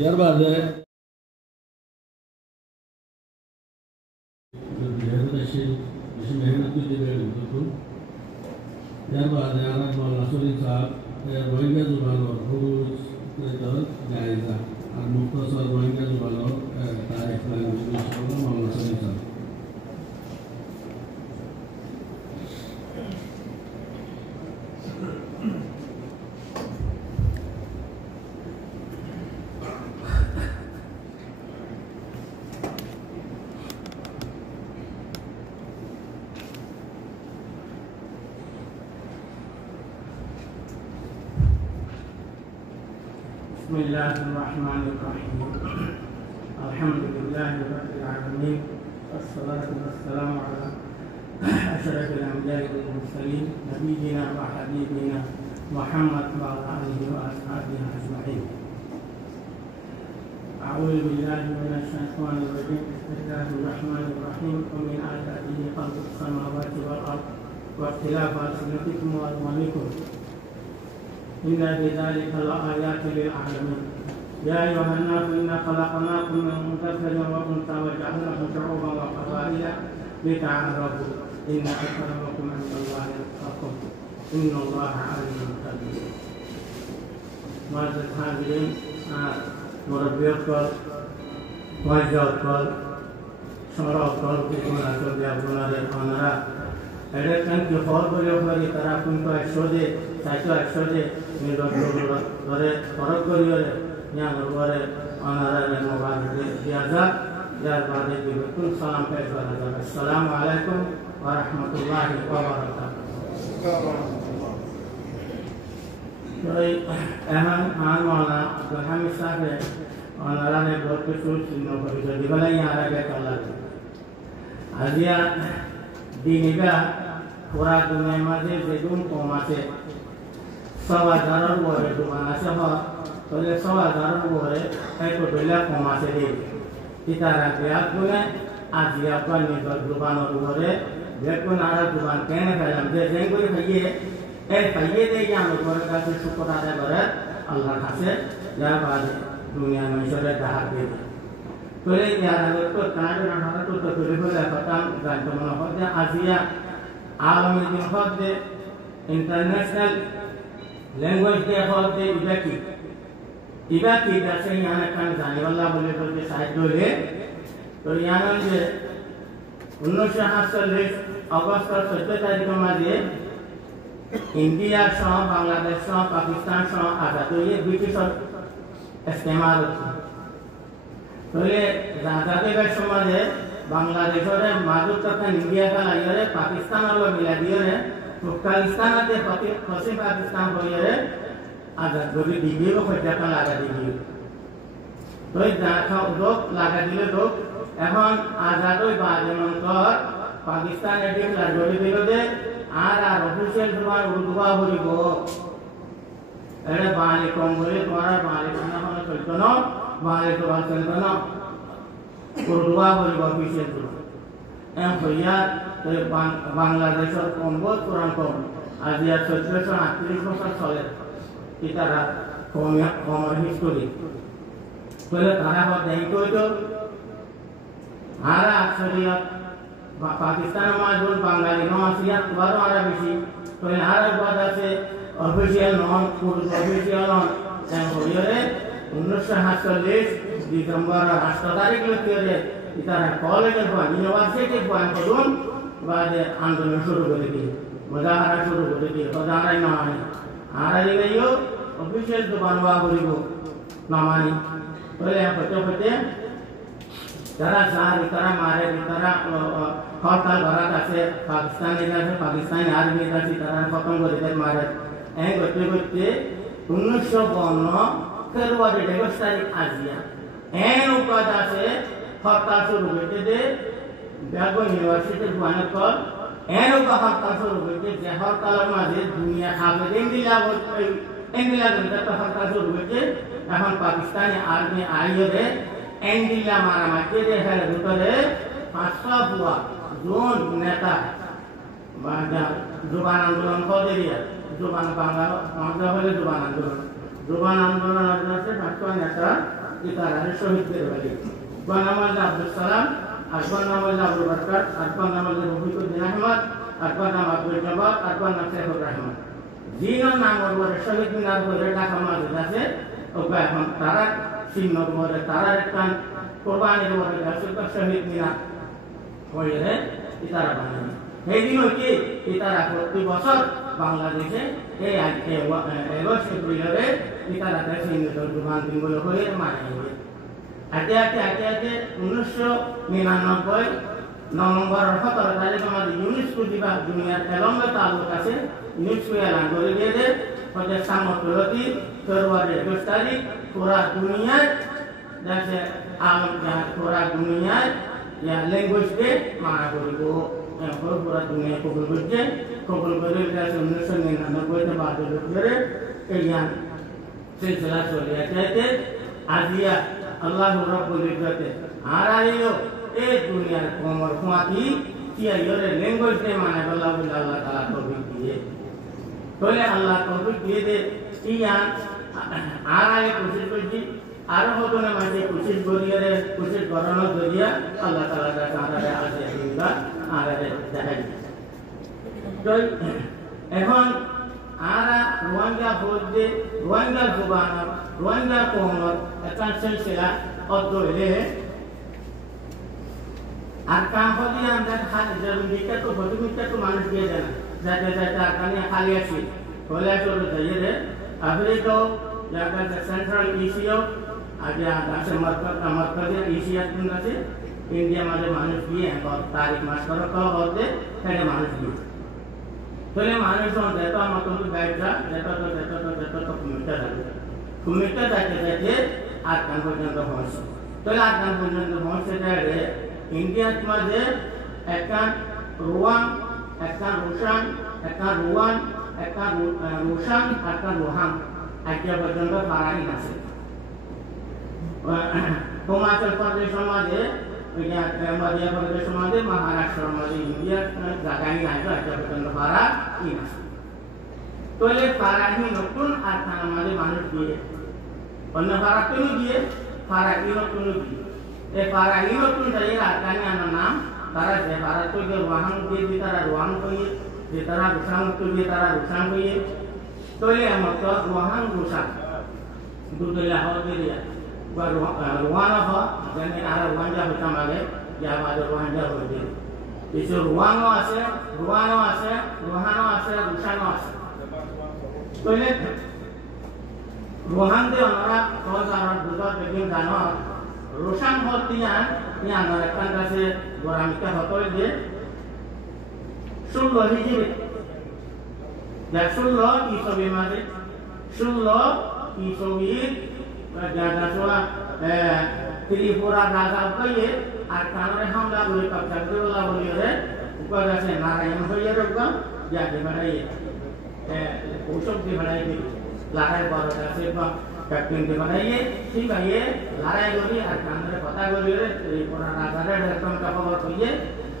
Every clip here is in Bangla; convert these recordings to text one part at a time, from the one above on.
ইয়ার বাদে বেশি মেহনত দিবে ইয়ার বাদে আমার নাসরুদ্দিন সাহেব রোহিঙ্গা জুবানোর হুরুজ জায়গা আর মুক্তসর রোহিঙ্গা জুবানোর তারিখ নাসরুদ্দিন সাহেব بسم الله الرحمن الرحيم الحمد لله رب العالمين والصلاة والسلام على أشرف الأنبياء والمرسلين نبينا وحبيبنا محمد وعلى آله وأصحابه أجمعين أعوذ بالله من الشيطان الرجيم بسم الله الرحمن الرحيم ومن آياته خلق السماوات والأرض واختلاف ألسنتكم وألوانكم إن في ذلك لآيات للعالمين يا أيها الناس إنا خلقناكم من ذكر وأنثى وجعلناكم شعوبا وقبائل لتعارفوا إن أكرمكم عند الله أتقاكم إن الله عليم خبير. معزز الحاضرين مربيكم معززكم شرفكم بكم أشهد أن لا إله এডেকান কি ফল বলে হরি তারা কিন্তু একশোদে চাইতো একশোদে ধরে ফরক করিয়ে নিয়ে ঘরে অনারে মোবাইল দিয়া যাক যার বাদে বিলকুল সালাম পেশ করা যাবে আসসালামু আলাইকুম ওয়া রাহমাতুল্লাহি ওয়া বারাকাতুহু এই এখন আর মাওলানা আব্দুল হামিদ সাহেব অনারে বহুত কিছু চিহ্ন করে দিবালাই আর আগে চলা আজিয়া দিনিগা পুরা দুনিয়ার মাঝে যেগুন কম আছে 1000 উপরে দোকান আছে তাহলে 1000 উপরে একটু বেলা কম আছে রে ইতারা বিয়াত গুনে আজিয়া আপনার নিজের দোকানের উপরে দেখুন আর দোকান কেন ফেলাম যে যেগুলি খাইয়ে এই খাইয়ে দিয়ে আমার ঘরের কাছে শুকর আদায় করে আল্লাহর কাছে যার বাদে দুনিয়ার মানুষের ডাক দিয়ে তোলে ইয়ারা তো কাজ না তো তো তোলে হলে খতম জানতো মনে হয় যে আজিয়া আলমী দিন হতে ইন্টারন্যাশনাল ল্যাঙ্গুয়েজ দিয়ে হতে ইবাকি দাসে ইয়ানা কান জানিওয়াল্লাহ বলে বলতে সাহায্য হলে তো ইয়ানা যে 1948 অগস্টের 14 তারিখের মাঝে ইন্ডিয়া সহ বাংলাদেশ সহ পাকিস্তান সহ আজাদ হয়ে ব্রিটিশের ইস্তেমাল তাহলে আজাদের সমাজে বাংলাদেশের মাদুর তথা ইন্ডিয়া का लाइए पाकिस्तान और मिला दिए रे अफगानिस्तान आते पश्चिम पाकिस्तान होइए रे आजाद गोरी दिए को खर्चा का लगा दिए तो जाखा लोग लगा दिले लोग এখন আজাদ ওই বাজেমন্তর পাকিস্তান এটি লাগড়ি দিল দে আর অফিশিয়াল তোমার উর্দুবা বলিব এরে বাঙালি কম বলে তোমার বাঙালি খানা খানা চলতো না বাঙালি তো ভালো চলতো না উর্দুবা বলিব অফিশিয়াল এম হইয়া তো বাংলাদেশের কম বহুত পুরান কম আজ 1438 বছর চলে ইতারা কমের হিস্টোরি বলে তারা দেই তো आरा अक्सरिया पाकिस्तान माजूर बंगाली नो आसिया बारो आरा बेसी तो आरा बादा से ऑफिशियल नॉन ऑफिशियल नॉन होयरे 1948 दिसंबर 8 तारीख लेते इतारा कॉलेज और यूनिवर्सिटी को आंदोलन बाद आंदोलन शुरू कर दी मुजाहरा शुरू कर दी मुजाहरा ना माने आरा दियो ऑफिशियल तो बनवा बोलिबो ना मानी बोले पते जरा सार इतना मारे इतना हड़ताल भरा था पाकिस्तान ने पाकिस्तानी आर्मी का तरह खत्म कर देते मारे ऐ करते करते 1952 फरवरी 22 तारीख आजिया ऐ उपादा से हड़ताल शुरू करते थे बेगो यूनिवर्सिटी बुआने पर ऐ हड़ताल शुरू करते जे हड़ताल माঝে दुनिया खाके इंडिया घंटा तो हड़ताल शुरू करते এখন পাকিস্তানি আর্মি আইয়ে एंडिला मारा माचे दे है दुतरे पांचवा बुआ जोन नेता बाजा जुबान आंदोलन को दे दिया जुबान बांगा मांगा होले जुबान आंदोलन জোবান আন্দোলন আছে ছাত্র নেতা ইতারা শহীদদের বাড়ি আকবর নাম হল আব্দুল সালাম আকবর নাম হল আবুল বরকত আকবর নাম হল রফিকুদ্দিন আহমদ আকবর নাম আব্দুল জব্বার আকবর নাম শেখুর রহমান জিনের নাম ওর শহীদ মিনার করে ঢাকা মাঝে আছে ওকে এখন তারা চিহ্ন করে তারা একটা কোরবানির বলে আছে শহীদ মিনার হয়ে ইতারা বানায় এই দিন কি ইতারা প্রতি বছর বাংলাদেশে এই আগস্ট এপ্রিলে ইতারাতে চিহ্নিত জোবান দিনগুলো হয়ে মানায় আগে 1999 নভেম্বর 17 তারিখ আমাদের ইউনেস্কো দিবস দুনিয়ার এলম্ব তালুক আছে ইউনেস্কো এলান করে দিয়েছে আমাদের সামগ্রী ফেব্রুয়ারি 21 তারিখ পুরা দুনিয়ায় দেশে পুরা দুনিয়ায় ল্যাঙ্গুয়েজ ডে মানা করিব পুরা দুনিয়া কবুল করছে কবুল করে 1999 বাদল করে এই সিলসিলা চলে আছে আজিয়া আল্লাহ রাব্বুল ইজ্জতে আর আইলো এই দুনিয়ার কোমর খুঁয়াতি কিয়া ইরে ল্যাঙ্গুয়েজ ডে মানে আল্লাহ তাআলা তৌফিক দিয়ে তোলে আল্লাহ তৌফিক দিয়ে দে ইয়ান আর আগে কোশিশ করছি আরো হতনে মাঝে কোশিশ করিয়ে কোশিশ করানোর জরিয়া আল্লাহ তাআলা কাছে আমাদের আছে দিবা আর দেখাই তো এখন আরা রোহিঙ্গা বলতে রোহিঙ্গা জুবানা রোহিঙ্গা কোমর একটা সিলসিলা অদ্দলে আর কাম হলি আমরা খালি জরুরিটা তো বদমিটা তো মানুষ দিয়ে দেন যাতে যাতে আকানে খালি আছে বলে চলে যায় রে আফ্রিকা জায়গা সেন্ট্রাল এশিয়া আগে আছে মার্কাজে এশিয়া কোন আছে ইন্ডিয়া মাঝে মানুষ দিয়ে তারিখ মাস করো হতে সেটা মানুষ দিয়ে তোলে মানুষ যত আমার তো গাইডরা যত কুমিটা যাচ্ছে আর কান পর্যন্ত পৌঁছে তোলে আর কান পর্যন্ত পৌঁছে যায় ইন্ডিয়ার মাঝে একটা রোয়ান একটা রোশান একটা রোয়ান একটা রোশান একটা রোহান একটা পর্যন্ত ফারাইন আছে হিমাচল প্রদেশের মাঝে মধ্য প্রদেশের মাঝে মহারাষ্ট্রের মাঝে ইন্ডিয়ার জায়গায় আছে একটা পর্যন্ত ফারাইন আছে তোলে ফারাইন নতুন আর তার মাঝে মানুষ দিয়ে অন্য ফারাইন দিয়ে ফারাইন নতুন দিয়ে এই ফারাইন নতুন তাই রাজধানী আনার নাম তারা যে ভারত के वाहन দিয়ে তারা রোহান কইয়ে যে তারা রুশান দিয়ে তারা রুশান কইয়ে তোলে আমার তো রোহান রুশান দুটোলে হওয়া দিয়ে বা রোহান হওয়া যেন আর রোহান যা হতাম আগে যা বাদে রোহান যা হয়ে কিছু রোহানও আছে রোহানও আছে রুশানও আছে তোলে রোহান দিয়ে ওনারা সহজ দুটো বেগিন জানো রোশান হতিয়ান ইয়ান আরেকটার কাছে গোরামিকা হতই যে 16 হিজরি যা 16 ইসবি মাঝে 16 ইসবি জানা ত্রিপুরা রাজা কইয়ে আর কানরে হামলা করে কবজা করে বলিয়ে উপর আছে নারায়ণ হইয়ে রোগ যা দেবাই ওসব দেবাই লাগাই বড় আছে कैप्टन के बनाइए ठीक है ये लड़ाई होगी और कांग्रेस पता होगी रे पूरा राजा एकदम का खबर होइए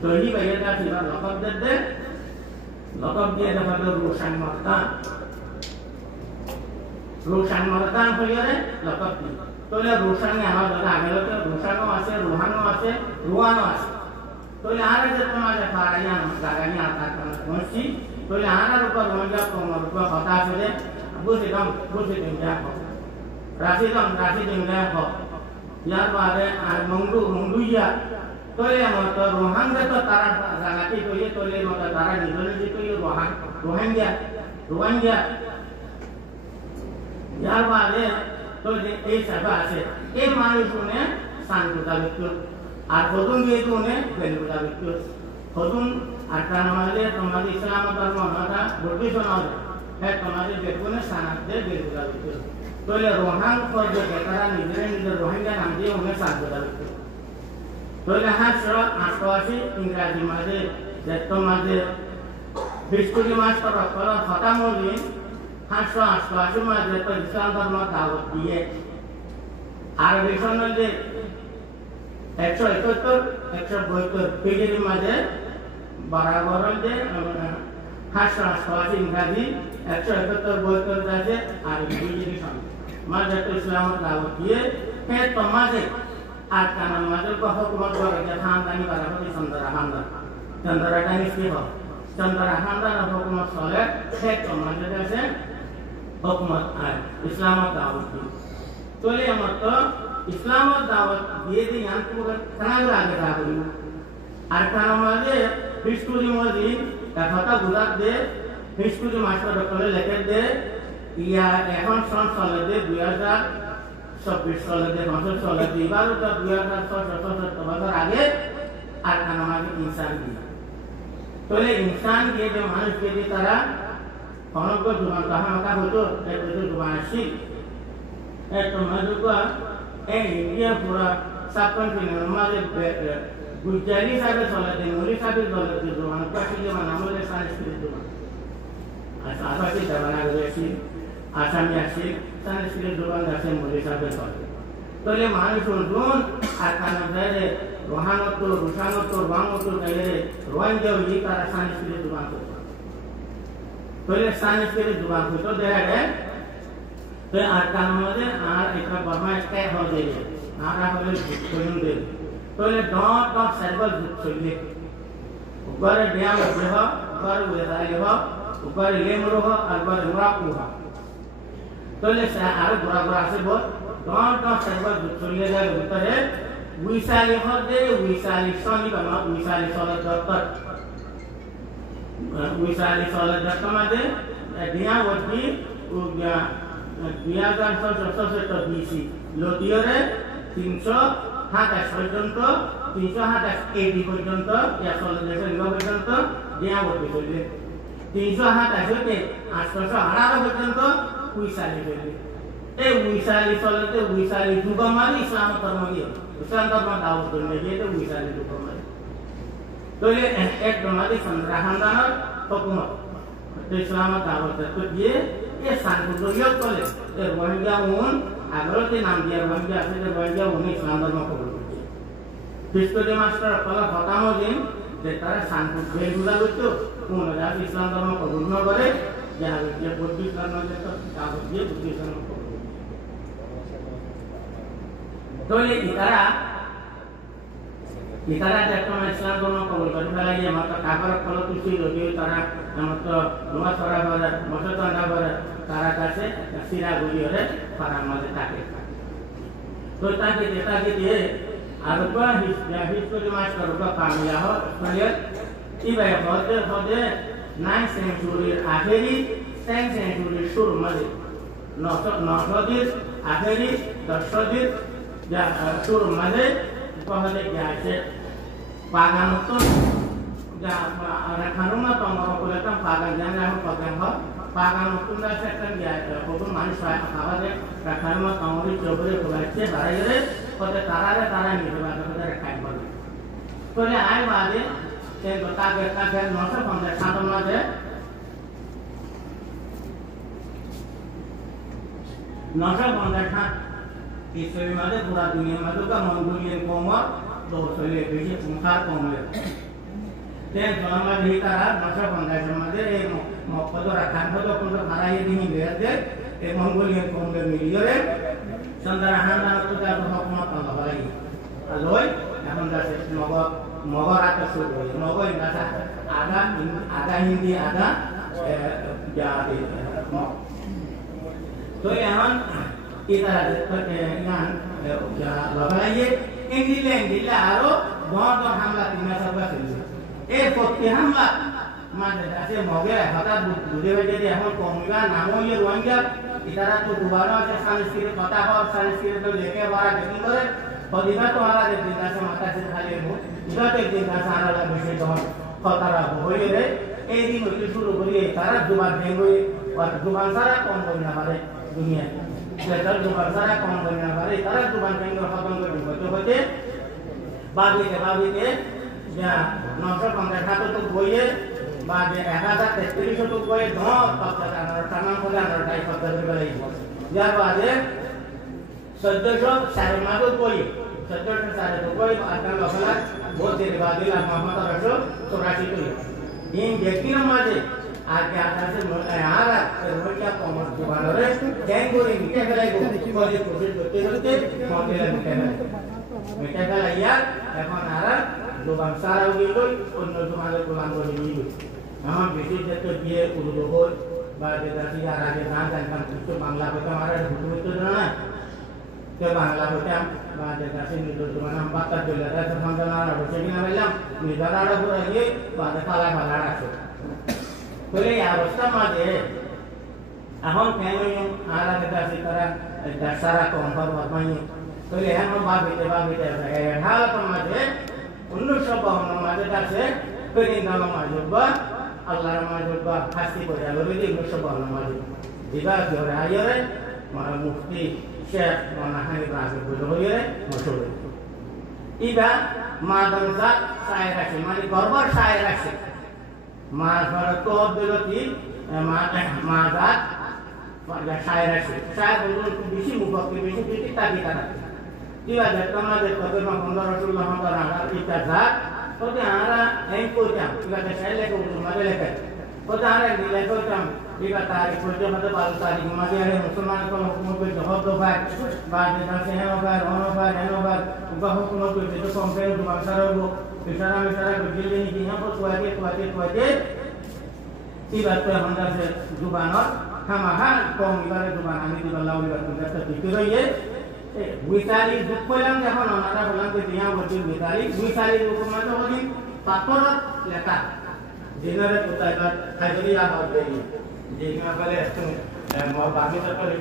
तो ही भैया का सीधा लॉकअप दे लॉकअप दिए तो मतलब रोशन मर्दान होइए रे लॉकअप दी तो ले रोशन ने हमारा जगह आगे लोग रोशनो आसे रोहानो आसे रुआनो आसे तो ले आरे जब तुम्हारे फाराया जागानी आता करना पहुंची तो ले आरा ऊपर रोंजा को ऊपर होता से बुझे कम क्या राशि जंगला हो यार बारे मंगुया तो ले मत रोहान तो तारा जागाती तो ये तो ले मत तारा निगले तो ये रोहांग्या यार बारे तो ये सभा से ये मानुष ने शांतता व्यक्त আর প্রথম যে কোনে বেলুদা ব্যক্তি প্রথম আটা নামাজে তোমাদের ইসলাম ধর্ম মাথা বড়ি শোনাও হ্যাঁ তোমাদের বেগুনে সানাতে বেলুদা ব্যক্তি তোলে রোহান ফর্দ কেতারা নিজের রোহিঙ্গা নাম দিয়ে উনি সানদা ব্যক্তি তোলে 888 ইংরেজি মাঝে যেত মাঝে বিস্কুটি মাস করা খতম হলি 888 মাঝে তো ইসলাম ধর্ম দাওয়াত দিয়ে আর বেশন যে 171 পেজের মাঝে বরাবর যে 888 ইংরেজি 171 72 আছে আর ইংরেজি সঙ্গে মাঝে তো ইসলামত দাওয়াত দিয়ে হে তো মাঝে আর কানান মাঝে को हुकूमत করে যে খানদানি বারাবতি চন্দ্রাটা নিশ্চিত হয় চন্দ্রা খানদান हुकूमत চলে হে তো মাঝে আছে हुकूमत আর ইসলামত দাওয়াত দিয়ে তোলে মত ইসলামত দাওয়াত দিয়ে দিয়ে আনকো কানাগরা আগে রাখবি আর কানান মাঝে হিস্টরি মজিদ কথা বুঝাত দে হিস্টরি মাস্টার ডক্টর লেখে দে ইয়া এখন সন চলে দে 2026 চলে দে 5 চলে দে এবার তো 2017 বছর আগে আর কানা মাঝে ইনসান দিয়ে তোলে ইনসান দিয়ে যে মানুষকে দিয়ে তারা অনগ্য জীবন তাহামকা হতো এই জীবন আসি এত মজুকা এই ইন্ডিয়া পুরা সাবকন্টিনেন্ট মাঝে गुजराती साहब चला दे मोली साहब चला दे जो अनपाशी जो नामले संस्कृत जो आसामी जमाना गएसी आसामी आसी संस्कृत जो दासे मोली साहब चला तो ले मानुष जोन आकाना दे रोहानतो रुशानतो वांगतो कहे रोंजो ये तारा संस्कृत जुबान तो ले संस्कृत जुबान तो दे है तो आकाना मध्ये आर एकरा बर्मा स्टे हो दे आरा होले कोन दे তোলে ডট সার্ভার চলে উপরে ডিয়াম রহ উপরে উদাই রহ উপরে লেম রহ আর উপরে মুরাক রহ তোলে আর গোরা গোরা আছে বল ডট সার্ভার চলে যায় উপরে উইসালি হদে উইসালি সনি বামা উইসালি সলা দত্তর উইসালি সলা দত্তর মাঝে ডিয়াম ওটি উগা 2067 বিসি লতিয়রে 327 পর্যন্ত 327 এডি পর্যন্ত ইয়া চলে গেছে লিঙ্গ পর্যন্ত দিয়া বলতে চলে 327 তে 818 পর্যন্ত উইসালি চলে এই উইসালি চলতে উইসালি যুগ মানে ইসলাম ধর্ম দিয়ে ইসলাম ধর্ম দাওয়াত করলে যেতে উইসালি যুগ মানে তোলে এক ধর্মে চন্দ্রাখানদানের হুকুমত ইসলাম দাওয়াত তো দিয়ে এই শান্তিপ্রিয় চলে এই রোহিঙ্গা উন আগরতে নাম দিয়া রোহিঙ্গা আছে যে রোহিঙ্গা উনি ইসলাম ধর্ম কবুল করছে হিস্টরি মাস্টার কলা খতামো দিন যে তারা শান্তি বেগুলা করতো কোন রাজ ইসলাম ধর্ম কবুল না করে যা যে বুদ্ধিস্ট ধর্ম যে কাগজ দিয়ে বুদ্ধিস্ট ধর্ম কবুল তো এই ইতারা দেখো ইসলাম ধর্ম কবুল করে ফেলা গিয়ে মাত্র কাপড় ফলো তুলছি যদিও তারা মাত্র নমাজ পড়া করে মসজিদা করে তারা কাছে সিরা গুলি হলে পারার মাঝে থাকে তো তাকে যেটাকে দিয়ে আর হিস্টরি মাস্টার কামিয়া হয় ইবাই হদে 9th সেঞ্চুরির আখেরি 10th সেঞ্চুরির শুরু মাঝে 900 আখেরি 10 যা শুরু মাঝে কহলে কি আছে পাগান তো যা রাখানুমা তোমার বলে তো পাগান জানা এখন পাগান হয় পাগান উত্তরা সেকশন দিয়া কত মানুষ খাবারে রাখানুমা তোমারই চবরে কোলাচ্ছে বাইরে কতে তারা নিতে বাদ করে রাখাই বলে তোলে আই বাদে তে তাকে 950 সাতম মাঝে 950 इसमें माने पूरा दुनिया में तो का मंगोलियन कौम दो सोले बेचे पुंखार कौम ले ते जन्म ढीकारा नशा बंदा समाजे ए मक्का तो रखान तो अपन तो खाना ये नहीं ले दे ए मंगोलियन कौम ले मिलियो रे संदर हाना तो का हुकूमत का भाई अलोय এখন যাচ্ছে মগর আকা শুরু হয়ে মগর ইনাসা আধা হিন্দি আধা জাতি তো এখন इधर यहाँ लगाइए इंडिया आरो बहुत हमला तीन सब का ए पत्ती हमला माने ऐसे मगे हटा दूधे बजे दे हम कोंगा नामो ये रोंगा इधर तो दोबारा से संस्कृत पता हो संस्कृत तो लेके बारा देखी करे और इधर तो हमारा दिन से माता से खाली हो इधर तो दिन का सारा लग से तो खतरा हो रे ए दिन तो शुरू करिए सारा जुबान देंगे और जुबान सारा कौन बोलना हमारे दुनिया लेकर जुबान सारा कौन बोलना हमारे सारा जुबान देंगे खत्म कर देंगे तो होते बाबी के या 950 तो बोइए बाद 1033 तो कोई दो तब तक तमाम को अंदर टाइप पद्धति में रही यार बाद 1700 सारे मागो कोई 1700 सारे तो कोई आता लफला बहुत देर बाद ला मोहम्मद रसूल 84 तो इन व्यक्ति माजे আগে আকাশে আর রোজা কমর জোবানরে গ্যাং করে মিটে ফেলাইব কলে কোশিশ করতে করতে মতেলা মিটে ফেলাইয়া এখন আর জোবান সারাও গেল অন্য জোবানের গোলাম করে নিয়ে গেল এখন বেশি ক্ষেত্রে বিয়ে উড়লো হল বা যেটা আর আগে না জানতাম কিছু বাংলা হইতাম আর হুটুমিত না ke bangla hotam ba daga sin itu cuma nampak terjadi ada sambil ada bocah ni namanya ni dah ada pura ni ba ada kalah ada. Boleh ya bosnya macam ahon kami yang ada kita sekarang dasar kompor macam boleh ya हम बात बिते है हाल तो macam उन्नु सब हम macam dasar kini nama macam ba Allah macam ba hasti boleh lalu ini उन्नु सब हम macam jika dia ayat mana mufti Syekh Muhammad Ibrahim Bukhari masyhur. Iba madam zat saya raksi, mani korban saya raksi. Madam to beloti madat pada saya raksi. Saya belum bisi mufakir bisi kita kita. Iba datang ada kata Muhammad Rasulullah Muhammad Ittazat. Kata ara engkau jam. Iba saya lekuk untuk mana lekuk. Kata ara nilai kau jam. Jika tarik kerja pada baru tarik masih ada Musliman kalau hukum itu jawab doa, bahagian nasi henobar, ubah hukum itu sampai itu bangsa itu, bicara berjilid ini dia pun kuat. Tiba tu anda se jubanar, hamahan kaum ibarat jubanan ini dibalau ibarat kita terfikir ye. Wisari dukulang jangan orang orang tu dia berjilid wisari hukum itu bagi pakorat lekat. Jenara tu tak ada, hari ini apa beri. Jika boleh, mau bagi tak boleh.